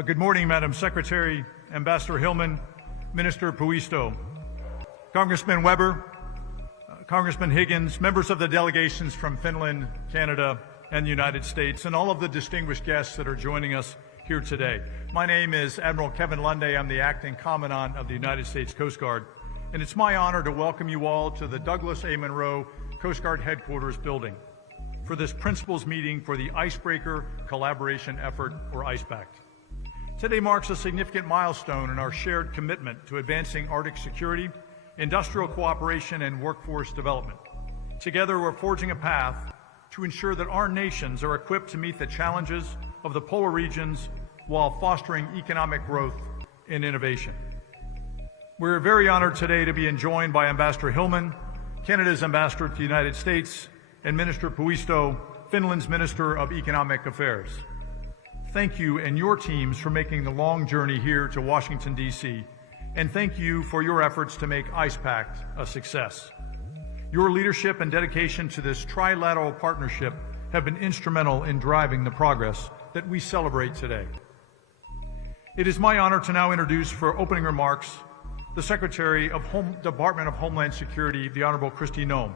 Good morning, Madam Secretary, Ambassador Hillman, Minister Puisto, Congressman Weber, Congressman Higgins, members of the delegations from Finland, Canada, and the United States, and all of the distinguished guests that are joining us here today. My name is Admiral Kevin Lunde. I'm the Acting Commandant of the United States Coast Guard, and it's my honor to welcome you all to the Douglas A. Monroe Coast Guard Headquarters building for this principals meeting for the Icebreaker Collaboration Effort, or Pact. Today marks a significant milestone in our shared commitment to advancing Arctic security, industrial cooperation, and workforce development. Together, we're forging a path to ensure that our nations are equipped to meet the challenges of the polar regions while fostering economic growth and innovation. We're very honored today to be joined by Ambassador Hillman, Canada's ambassador to the United States, and Minister Puisto, Finland's Minister of Economic Affairs. Thank you and your teams for making the long journey here to Washington, D.C., and thank you for your efforts to make Pact a success. Your leadership and dedication to this trilateral partnership have been instrumental in driving the progress that we celebrate today. It is my honor to now introduce for opening remarks the Secretary of Department of Homeland Security, the Honorable Kristi Noem.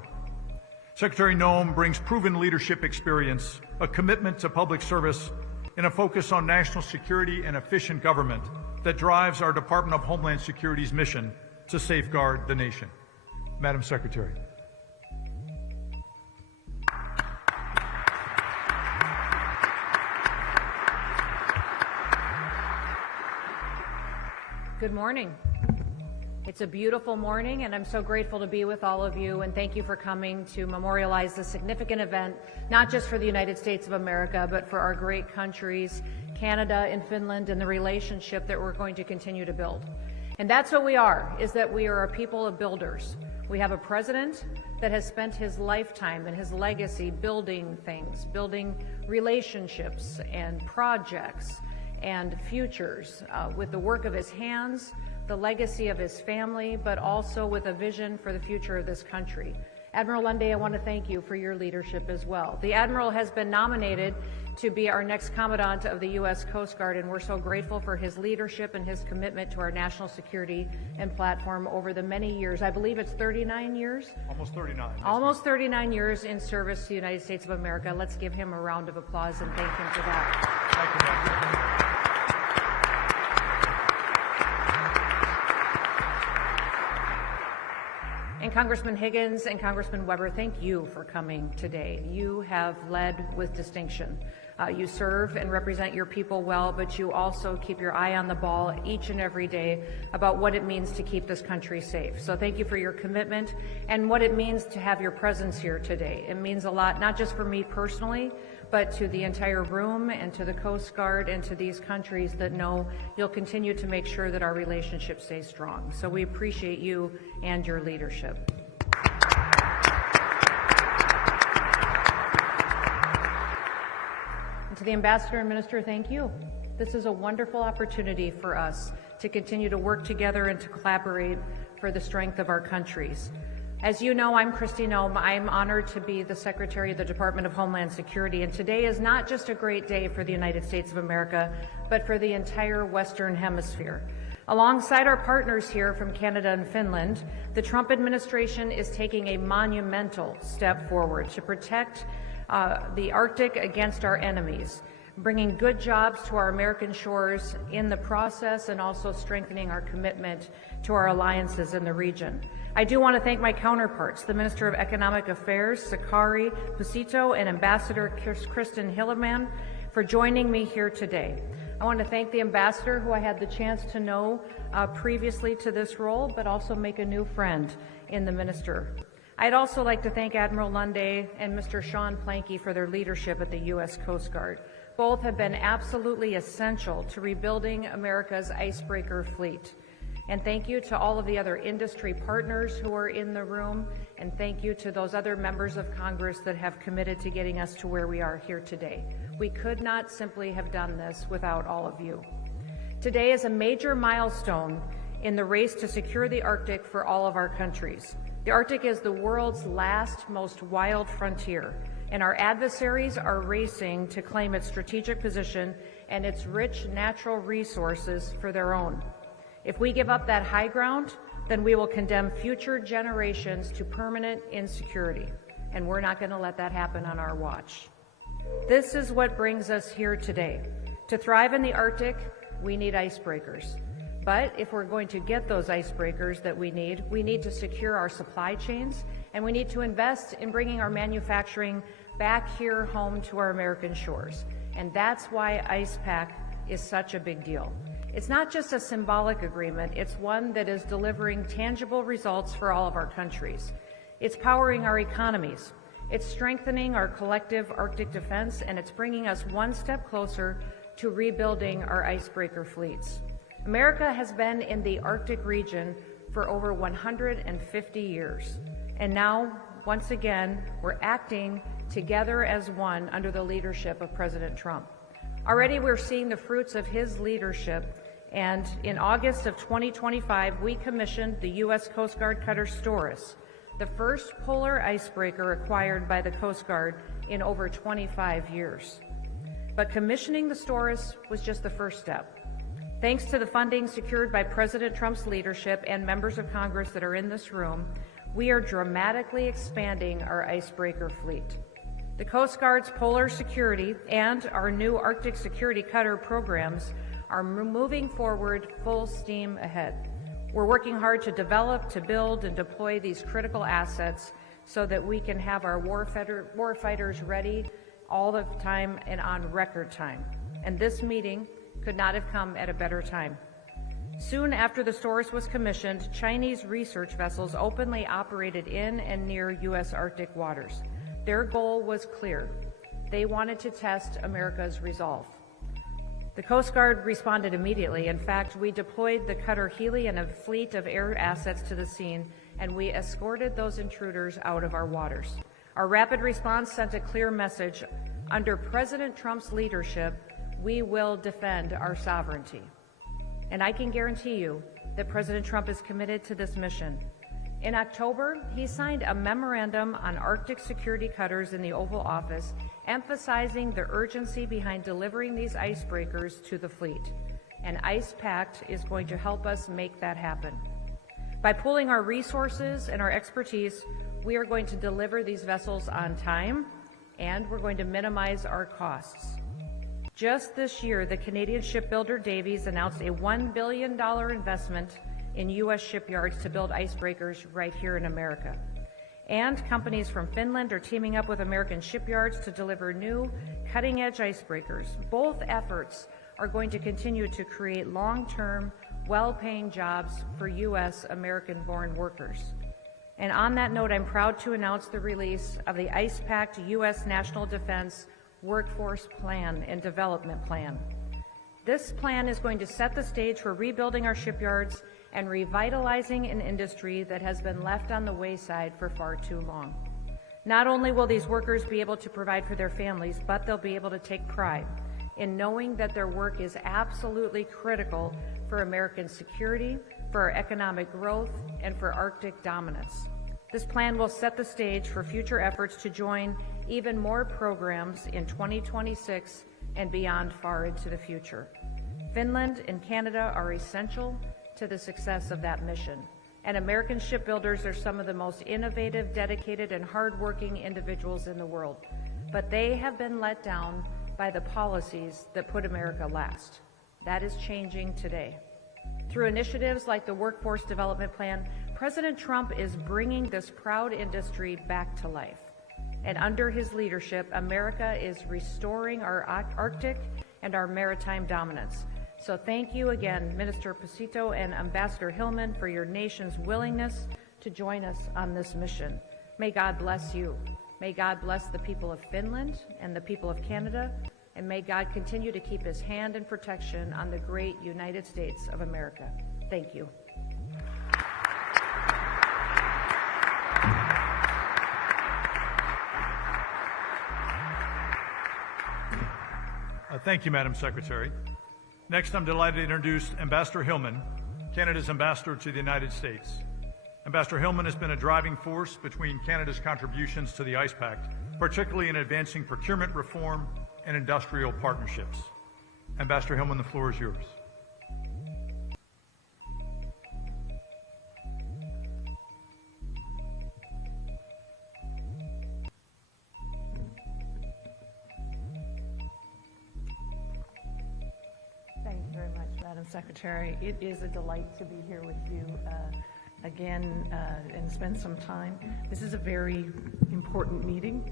Secretary Noem brings proven leadership experience, a commitment to public service, and a focus on national security and efficient government that drives our Department of Homeland Security's mission to safeguard the nation. Madam Secretary. Good morning. It's a beautiful morning, and I'm so grateful to be with all of you, and thank you for coming to memorialize this significant event, not just for the United States of America, but for our great countries, Canada and Finland, and the relationship that we're going to continue to build. And that's what we are, is that we are a people of builders. We have a president that has spent his lifetime and his legacy building things, building relationships and projects and futures with the work of his hands, the legacy of his family, but also with a vision for the future of this country. Admiral Lunde, I want to thank you for your leadership as well. The Admiral has been nominated to be our next Commandant of the U.S. Coast Guard, and we're so grateful for his leadership and his commitment to our national security and platform over the many years. I believe it's 39 years? Almost 39. Almost 39 years in service to the United States of America. Let's give him a round of applause and thank him for that. Thank you, Madam. And Congressman Higgins and Congressman Weber, thank you for coming today. You have led with distinction. You serve and represent your people well, but you also keep your eye on the ball each and every day about what it means to keep this country safe. So thank you for your commitment and what it means to have your presence here today. It means a lot, not just for me personally, but to the entire room and to the Coast Guard and to these countries that know you'll continue to make sure that our relationship stays strong. So we appreciate you and your leadership. And to the Ambassador and Minister, thank you. This is a wonderful opportunity for us to continue to work together and to collaborate for the strength of our countries. As you know, I'm Kristi Noem. I'm honored to be the Secretary of the Department of Homeland Security, and today is not just a great day for the United States of America, but for the entire Western Hemisphere. Alongside our partners here from Canada and Finland, the Trump administration is taking a monumental step forward to protect the Arctic against our enemies, bringing good jobs to our American shores in the process, and also strengthening our commitment to our alliances in the region. I do want to thank my counterparts, the Minister of Economic Affairs, Zafar, Puisto, and Ambassador Kristi Noem, for joining me here today. I want to thank the Ambassador, who I had the chance to know previously to this role, but also make a new friend in the Minister. I'd also like to thank Admiral Lunde and Mr. Sean Planke for their leadership at the U.S. Coast Guard. Both have been absolutely essential to rebuilding America's icebreaker fleet. And thank you to all of the other industry partners who are in the room, and thank you to those other members of Congress that have committed to getting us to where we are here today. We could not simply have done this without all of you. Today is a major milestone in the race to secure the Arctic for all of our countries. The Arctic is the world's last, most wild frontier. and our adversaries are racing to claim its strategic position and its rich natural resources for their own. If we give up that high ground, then we will condemn future generations to permanent insecurity, and we're not going to let that happen on our watch. This is what brings us here today. To thrive in the Arctic, we need icebreakers. But if we're going to get those icebreakers that we need to secure our supply chains, and we need to invest in bringing our manufacturing back here home to our American shores. And that's why Pact is such a big deal. It's not just a symbolic agreement, it's one that is delivering tangible results for all of our countries. It's powering our economies, it's strengthening our collective Arctic defense, and it's bringing us one step closer to rebuilding our icebreaker fleets. America has been in the Arctic region for over 150 years, and now, once again, we're acting together as one under the leadership of President Trump. Already we're seeing the fruits of his leadership, and in August of 2025, we commissioned the U.S. Coast Guard cutter Storis, the first polar icebreaker acquired by the Coast Guard in over 25 years. But commissioning the Storis was just the first step. Thanks to the funding secured by President Trump's leadership and members of Congress that are in this room, we are dramatically expanding our icebreaker fleet. The Coast Guard's polar security and our new Arctic security cutter programs are moving forward full steam ahead. We're working hard to develop, to build, and deploy these critical assets so that we can have our warfighters ready all the time and on record time. And this meeting could not have come at a better time. Soon after the Storis was commissioned, Chinese research vessels openly operated in and near U.S. Arctic waters. Their goal was clear. They wanted to test America's resolve. The Coast Guard responded immediately. In fact, we deployed the cutter Healy and a fleet of air assets to the scene, and we escorted those intruders out of our waters. Our rapid response sent a clear message. Under President Trump's leadership, we will defend our sovereignty. And I can guarantee you that President Trump is committed to this mission. In October, he signed a memorandum on Arctic security cutters in the Oval Office, emphasizing the urgency behind delivering these icebreakers to the fleet. And Pact is going to help us make that happen. By pooling our resources and our expertise, we are going to deliver these vessels on time, and we're going to minimize our costs. Just this year, the Canadian shipbuilder Davies announced a $1 billion investment in U.S. shipyards to build icebreakers right here in America. And companies from Finland are teaming up with American shipyards to deliver new cutting-edge icebreakers. Both efforts are going to continue to create long-term, well-paying jobs for U.S. American-born workers. And on that note, I'm proud to announce the release of the Pact U.S. National Defense Workforce Plan and Development Plan. This plan is going to set the stage for rebuilding our shipyards and revitalizing an industry that has been left on the wayside for far too long. Not only will these workers be able to provide for their families, but they'll be able to take pride in knowing that their work is absolutely critical for American security, for our economic growth, and for Arctic dominance. This plan will set the stage for future efforts to join even more programs in 2026 and beyond far into the future. Finland and Canada are essential to the success of that mission, and American shipbuilders are some of the most innovative, dedicated, and hardworking individuals in the world. But they have been let down by the policies that put America last. That is changing today. Through initiatives like the Workforce Development Plan, President Trump is bringing this proud industry back to life. And under his leadership, America is restoring our Arctic and our maritime dominance. So thank you again, Minister Pesito and Ambassador Hillman, for your nation's willingness to join us on this mission. May God bless you. May God bless the people of Finland and the people of Canada, and may God continue to keep his hand and protection on the great United States of America. Thank you. Thank you, Madam Secretary. Next, I'm delighted to introduce Ambassador Hillman, Canada's ambassador to the United States. Ambassador Hillman has been a driving force between Canada's contributions to the Ice Pact, particularly in advancing procurement reform and industrial partnerships. Ambassador Hillman, the floor is yours. Thank you very much, Madam Secretary. It is a delight to be here with you again and spend some time. This is a very important meeting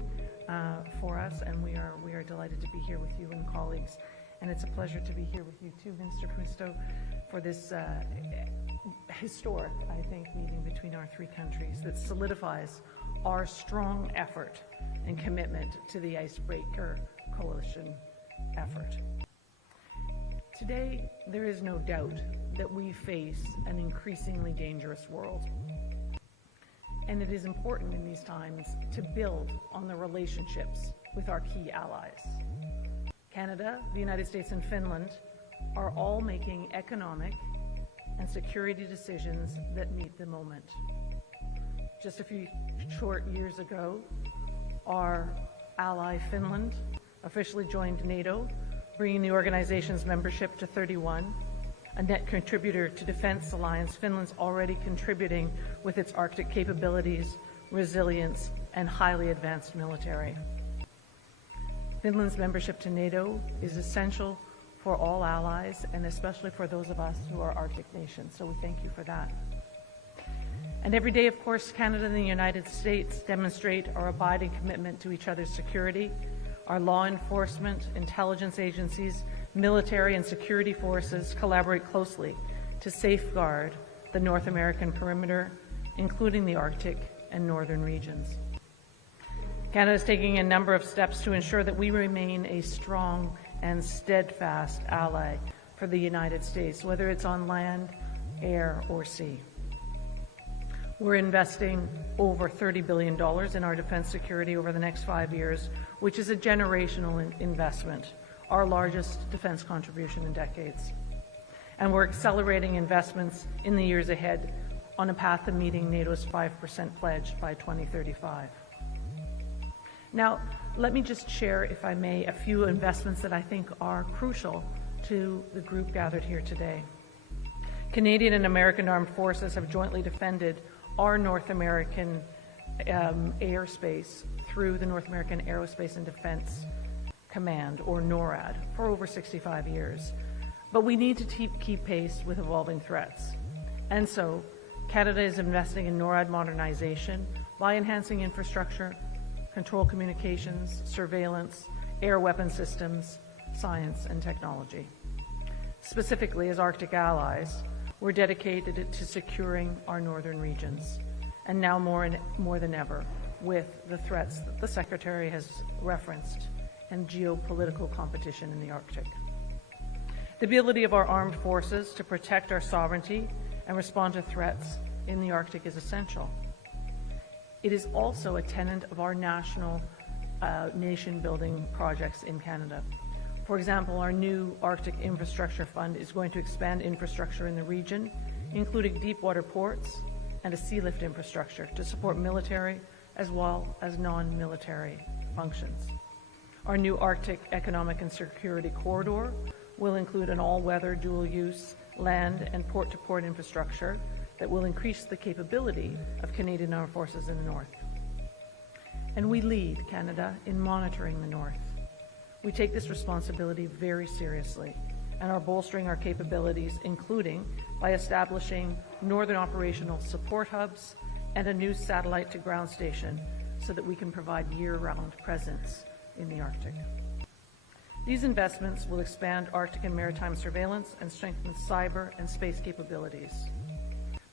for us, and we are delighted to be here with you and colleagues. And it's a pleasure to be here with you too, Minister Puisto, for this historic, I think, meeting between our three countries that solidifies our strong effort and commitment to the Icebreaker Coalition effort. Today, there is no doubt that we face an increasingly dangerous world. And it is important in these times to build on the relationships with our key allies. Canada, the United States, and Finland are all making economic and security decisions that meet the moment. Just a few short years ago, our ally Finland officially joined NATO, bringing the organization's membership to 31. A net contributor to Defense Alliance, Finland's already contributing with its Arctic capabilities, resilience, and highly advanced military. Finland's membership to NATO is essential for all allies, and especially for those of us who are Arctic nations, so we thank you for that. And every day, of course, Canada and the United States demonstrate our abiding commitment to each other's security. Our law enforcement, intelligence agencies, military and security forces collaborate closely to safeguard the North American perimeter, including the Arctic and northern regions. Canada is taking a number of steps to ensure that we remain a strong and steadfast ally for the United States, whether it's on land, air, or sea. We're investing over $30 billion in our defense security over the next 5 years, which is a generational investment, our largest defense contribution in decades. And we're accelerating investments in the years ahead on a path to meeting NATO's 5% pledge by 2035. Now, let me just share, if I may, a few investments that I think are crucial to the group gathered here today. Canadian and American armed forces have jointly defended our North American airspace through the North American Aerospace and Defense Command, or NORAD, for over 65 years. But we need to keep pace with evolving threats. And so, Canada is investing in NORAD modernization by enhancing infrastructure, control communications, surveillance, air weapon systems, science, and technology. Specifically, as Arctic allies, we're dedicated to securing our northern regions, and now more than ever, with the threats that the Secretary has referenced and geopolitical competition in the Arctic. The ability of our armed forces to protect our sovereignty and respond to threats in the Arctic is essential. It is also a tenet of our national nation-building projects in Canada. For example, our new Arctic Infrastructure Fund is going to expand infrastructure in the region, including deep water ports and a sea lift infrastructure to support military as well as non-military functions. Our new Arctic Economic and Security Corridor will include an all-weather dual-use land and port-to-port infrastructure that will increase the capability of Canadian armed forces in the north. And we lead Canada in monitoring the north. We take this responsibility very seriously and are bolstering our capabilities, including by establishing northern operational support hubs and a new satellite-to-ground station so that we can provide year-round presence in the Arctic. These investments will expand Arctic and maritime surveillance and strengthen cyber and space capabilities.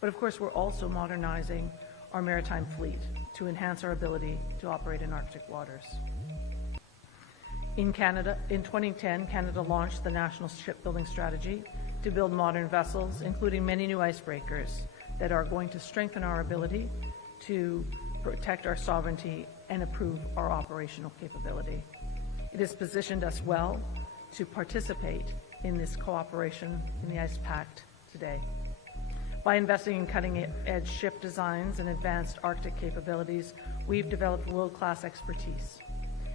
But of course, we're also modernizing our maritime fleet to enhance our ability to operate in Arctic waters. In Canada, in 2010, Canada launched the National Shipbuilding Strategy to build modern vessels, including many new icebreakers that are going to strengthen our ability to protect our sovereignty and improve our operational capability. It has positioned us well to participate in this cooperation in the Ice Pact today. By investing in cutting-edge ship designs and advanced Arctic capabilities, we've developed world-class expertise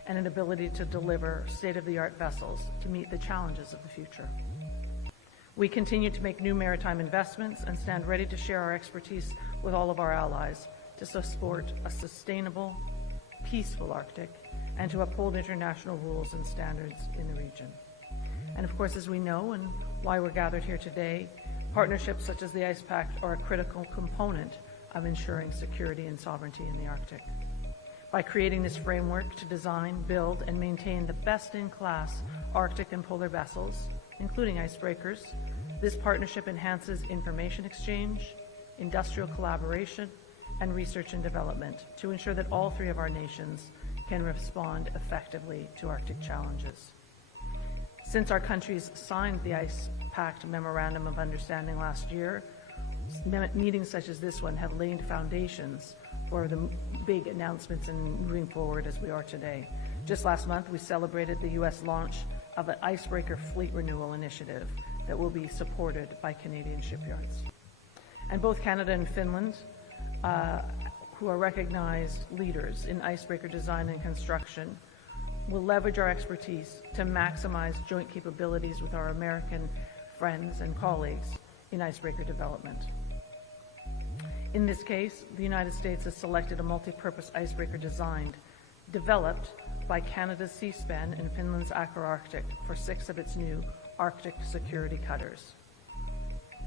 and an ability to deliver state-of-the-art vessels to meet the challenges of the future. We continue to make new maritime investments and stand ready to share our expertise with all of our allies to support a sustainable, peaceful Arctic and to uphold international rules and standards in the region. And of course, as we know and why we're gathered here today, partnerships such as the Ice Pact are a critical component of ensuring security and sovereignty in the Arctic. By creating this framework to design, build, and maintain the best-in-class Arctic and polar vessels, including icebreakers, this partnership enhances information exchange, industrial collaboration, and research and development to ensure that all three of our nations can respond effectively to Arctic challenges. Since our countries signed the Ice Pact Memorandum of Understanding last year, meetings such as this one have laid foundations for the big announcements and moving forward as we are today. Just last month, we celebrated the U.S. launch of an icebreaker fleet renewal initiative that will be supported by Canadian shipyards. And both Canada and Finland, who are recognized leaders in icebreaker design and construction, will leverage our expertise to maximize joint capabilities with our American friends and colleagues in icebreaker development. In this case, the United States has selected a multi-purpose icebreaker developed by Canada's Seaspan and Finland's Arctic for 6 of its new Arctic security cutters.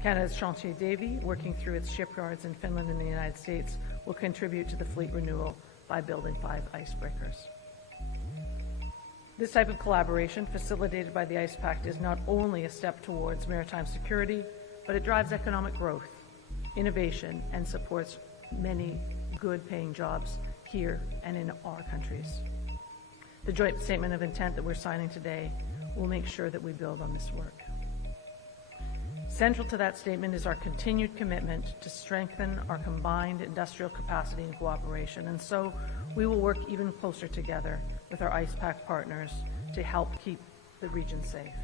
Canada's Chantier Davy, working through its shipyards in Finland and the United States, will contribute to the fleet renewal by building 5 icebreakers. This type of collaboration, facilitated by the Ice Pact, is not only a step towards maritime security, but it drives economic growth, innovation, and supports many good-paying jobs here and in our countries. The joint statement of intent that we're signing today will make sure that we build on this work. Central to that statement is our continued commitment to strengthen our combined industrial capacity and cooperation, and so we will work even closer together with our Ice Pact partners to help keep the region safe.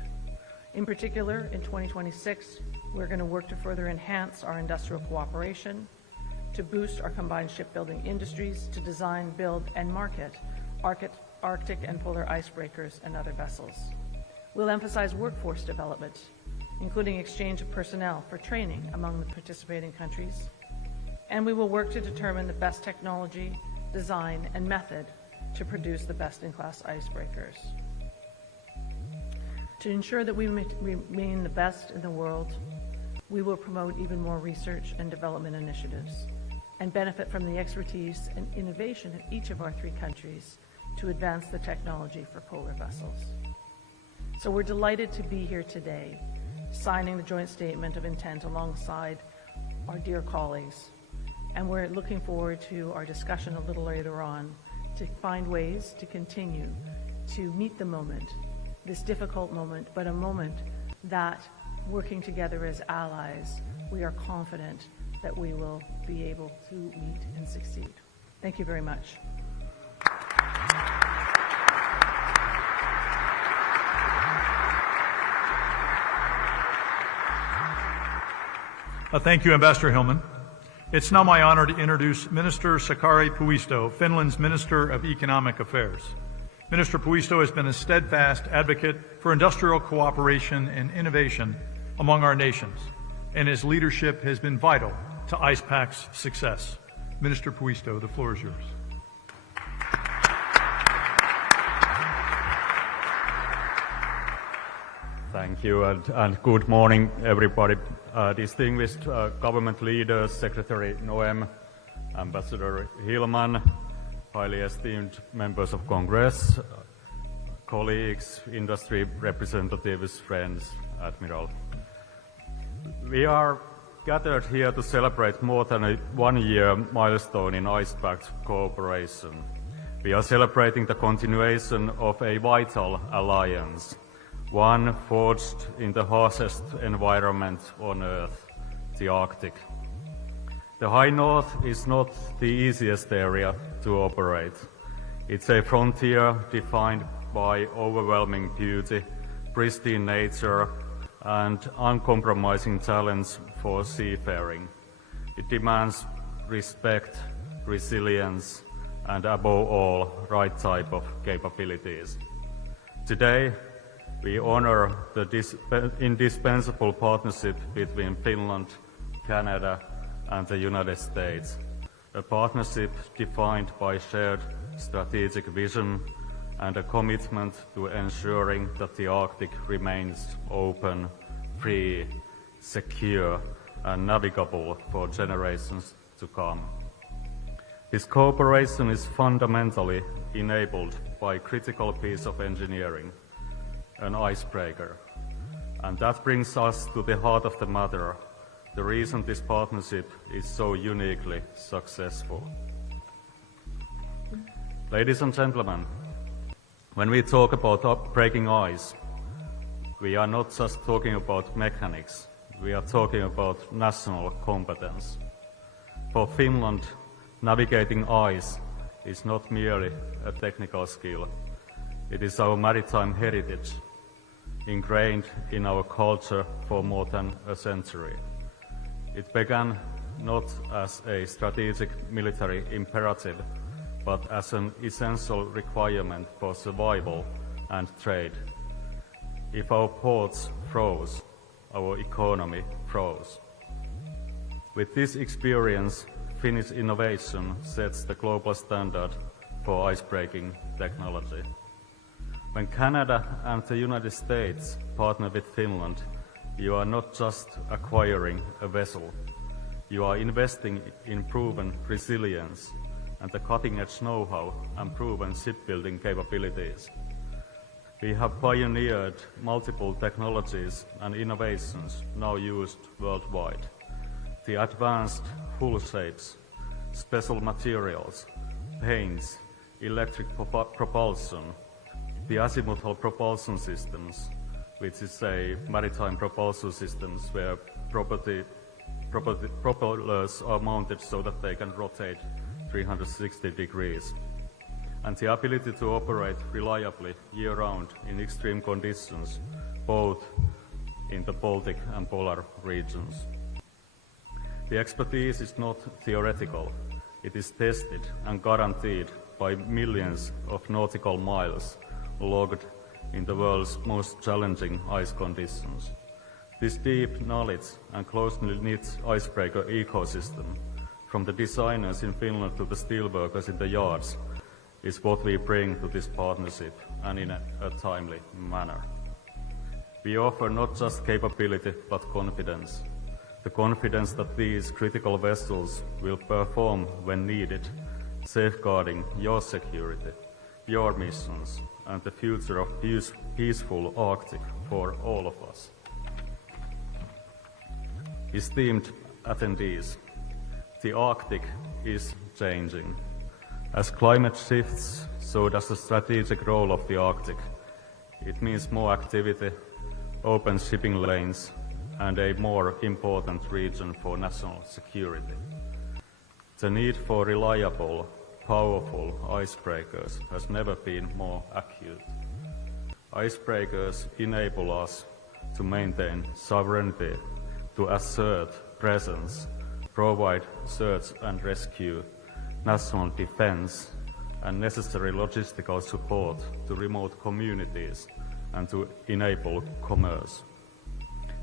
In particular, in 2026, we're going to work to further enhance our industrial cooperation, to boost our combined shipbuilding industries, to design, build, and market Arctic and polar icebreakers and other vessels. We'll emphasize workforce development, including exchange of personnel for training among the participating countries, and we will work to determine the best technology, design, and method to produce the best-in-class icebreakers. To ensure that we remain the best in the world, we will promote even more research and development initiatives and benefit from the expertise and innovation of each of our 3 countries to advance the technology for polar vessels. So we're delighted to be here today, signing the joint statement of intent alongside our dear colleagues. And we're looking forward to our discussion a little later on to find ways to continue to meet the moment, this difficult moment, but a moment that, working together as allies, we are confident that we will be able to meet and succeed. Thank you very much. Thank you, Ambassador Hillman. It's now my honor to introduce Minister Sakari Puisto, Finland's Minister of Economic Affairs. Minister Puisto has been a steadfast advocate for industrial cooperation and innovation among our nations, and his leadership has been vital to Ice Pact's success. Minister Puisto, the floor is yours. Thank you, and good morning, everybody. Distinguished government leaders, Secretary Noem, Ambassador Hillman, highly esteemed members of Congress, colleagues, industry representatives, friends, Admiral. We are gathered here to celebrate more than a 1-year milestone in Ice Pact cooperation. We are celebrating the continuation of a vital alliance, one forged in the harshest environment on Earth, the Arctic. The High North is not the easiest area to operate. It's a frontier defined by overwhelming beauty, pristine nature, and uncompromising challenge for seafaring. It demands respect, resilience, and above all, right type of capabilities. Today, we honor the indispensable partnership between Finland, Canada, and the United States, a partnership defined by shared strategic vision and a commitment to ensuring that the Arctic remains open, free, secure, and navigable for generations to come. This cooperation is fundamentally enabled by a critical piece of engineering, an icebreaker. And that brings us to the heart of the matter, the reason this partnership is so uniquely successful. Ladies and gentlemen, when we talk about breaking ice, we are not just talking about mechanics, we are talking about national competence. For Finland, navigating ice is not merely a technical skill, it is our maritime heritage, ingrained in our culture for more than a century. It began not as a strategic military imperative, but as an essential requirement for survival and trade. If our ports froze, our economy froze. With this experience, Finnish innovation sets the global standard for icebreaking technology. When Canada and the United States partner with Finland, you are not just acquiring a vessel, you are investing in proven resilience and the cutting-edge know-how and proven shipbuilding capabilities. We have pioneered multiple technologies and innovations now used worldwide. The advanced hull shapes, special materials, paints, electric propulsion, the azimuthal propulsion systems, which is a maritime propulsion systems where propellers are mounted so that they can rotate 360 degrees, and the ability to operate reliably year-round in extreme conditions, both in the Baltic and polar regions. The expertise is not theoretical, it is tested and guaranteed by millions of nautical miles logged in the world's most challenging ice conditions. This deep knowledge and closely knit icebreaker ecosystem, from the designers in Finland to the steelworkers in the yards, is what we bring to this partnership, and in a timely manner. We offer not just capability, but confidence. The confidence that these critical vessels will perform when needed, safeguarding your security, your missions, and the future of peaceful Arctic for all of us. Esteemed attendees, the Arctic is changing. As climate shifts, so does the strategic role of the Arctic. It means more activity, open shipping lanes, and a more important region for national security. The need for reliable, powerful icebreakers has never been more acute. Icebreakers enable us to maintain sovereignty, to assert presence, provide search and rescue, national defense, and necessary logistical support to remote communities, and to enable commerce.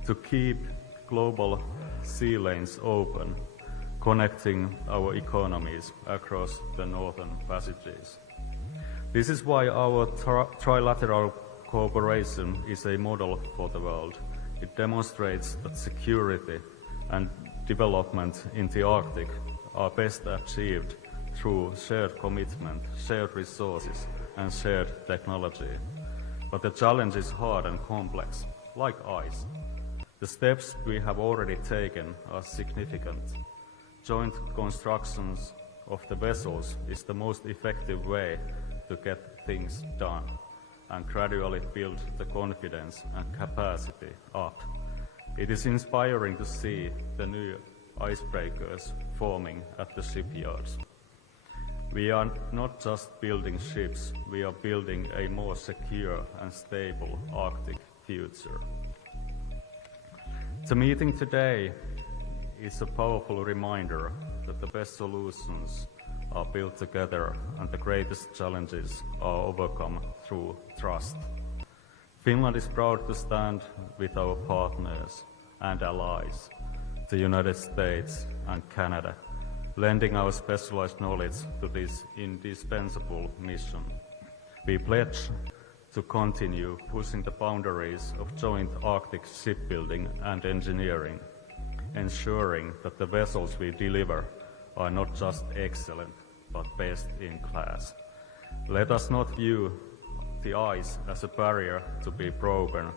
To keep global sea lanes open, connecting our economies across the northern passages. This is why our trilateral cooperation is a model for the world. It demonstrates that security and development in the Arctic are best achieved through shared commitment, shared resources, and shared technology. But the challenge is hard and complex, like ice. The steps we have already taken are significant. Joint constructions of the vessels is the most effective way to get things done and gradually build the confidence and capacity up. It is inspiring to see the new icebreakers forming at the shipyards. We are not just building ships, we are building a more secure and stable Arctic future. The meeting today is a powerful reminder that the best solutions are built together and the greatest challenges are overcome through trust. Finland is proud to stand with our partners and allies, the United States and Canada, lending our specialized knowledge to this indispensable mission. We pledge to continue pushing the boundaries of joint Arctic shipbuilding and engineering, ensuring that the vessels we deliver are not just excellent, but best in class. Let us not view the ice as a barrier to be broken,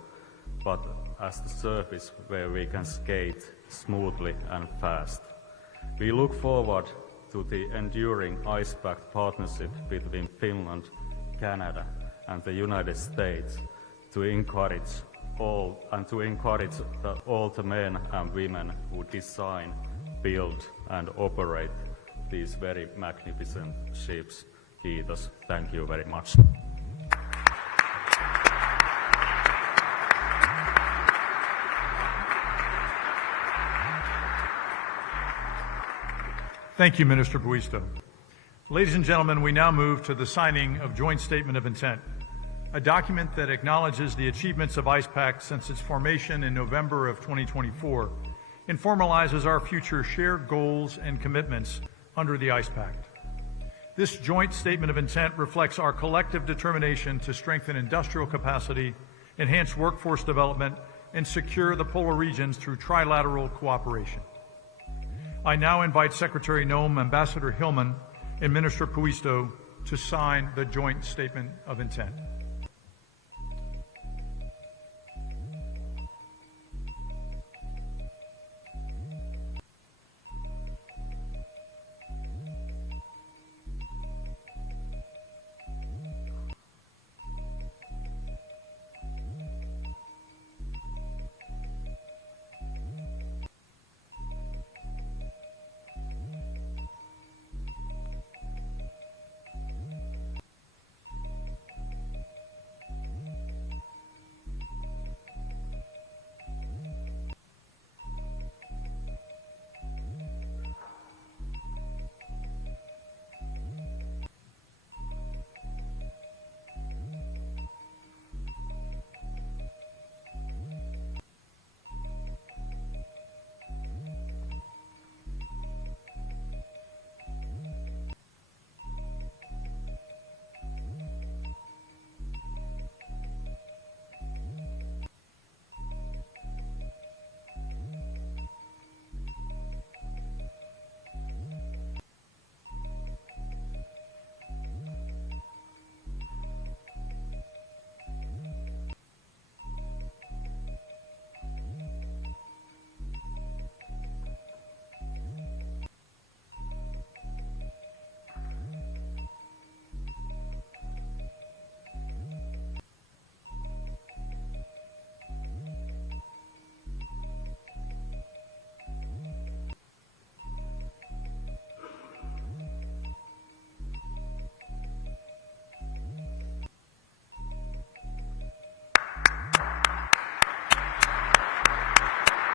but as the surface where we can skate smoothly and fast. We look forward to the enduring Ice Pact partnership between Finland, Canada, and the United States to encourage all the men and women who design, build, and operate these very magnificent ships. Kiitos. Thank you very much. Thank you, Minister Puisto. Ladies and gentlemen, we now move to the signing of Joint Statement of Intent, a document that acknowledges the achievements of Ice Pact since its formation in November of 2024 and formalizes our future shared goals and commitments under the Ice Pact. This Joint Statement of Intent reflects our collective determination to strengthen industrial capacity, enhance workforce development, and secure the polar regions through trilateral cooperation. I now invite Secretary Noem, Ambassador Hillman, and Minister Puisto to sign the Joint Statement of Intent.